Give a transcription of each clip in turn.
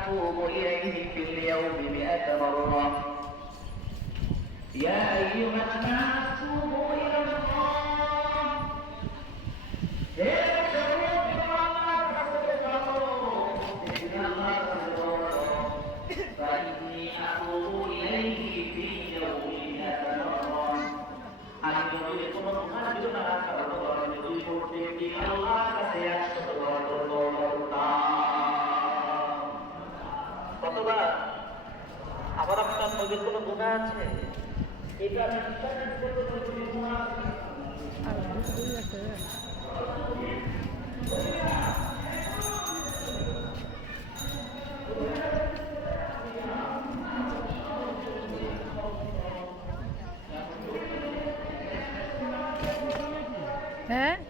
أتوب إليه في اليوم مئة مرة. يا أيها الناس توبوا إلى الله. فإني أتوب إليه في 에?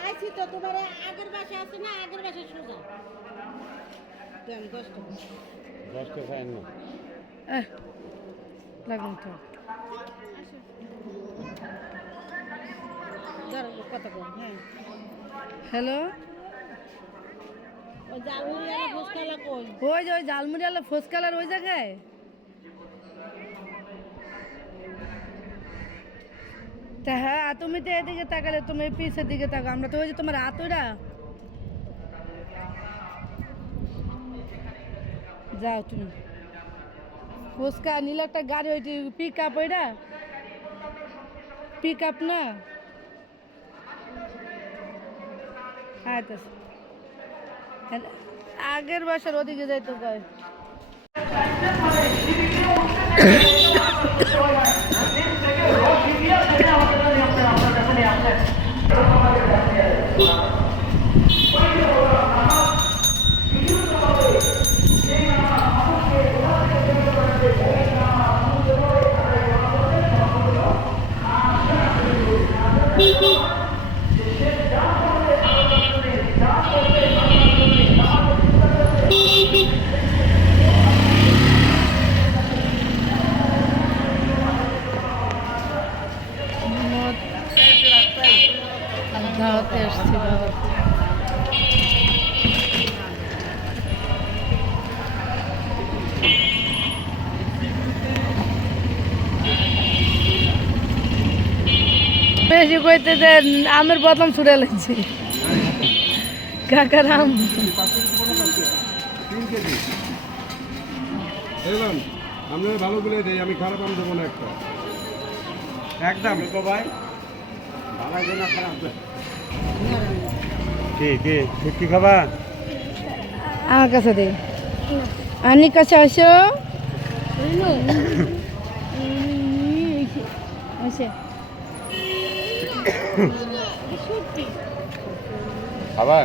আইছি তো তোমার আগের বাসা আছে না আগের বাসা সোজা। দেন দশ টাকা। দশটা খায় না লাগুন তো কত হ্যাঁ। হ্যালো? ওই জালমুড়ি আর কই? ওই যে ওই ঝালমুড়ি আলো ফোসকালার ওই জায়গায়? তা হ্যাঁ তুমি তো এদিকে তাকালে, তুমি পিছের দিকে তাকাও। আমরা তো ওই যে তোমার হাতুরা যাও তুমি। ফুচকা, নীল একটা গাড়ি, ওইটি পিক আপ ওইটা? পিক আপ না? আচ্ছা আগের বাসার ওদিকে যাইতো কয়। আসছি বেশি কইতে যে আমের বদলাম ছুড়ে লাগছে। কাকার আম। আপনারা ভালো বলে দেই আমি খারাপ আম দেবো না একটা। একদম। তো ভাই ভালো না খারাপ কি কি কি খাবা? আমার কাছে দে। আনি কাছে আসো। খাবা?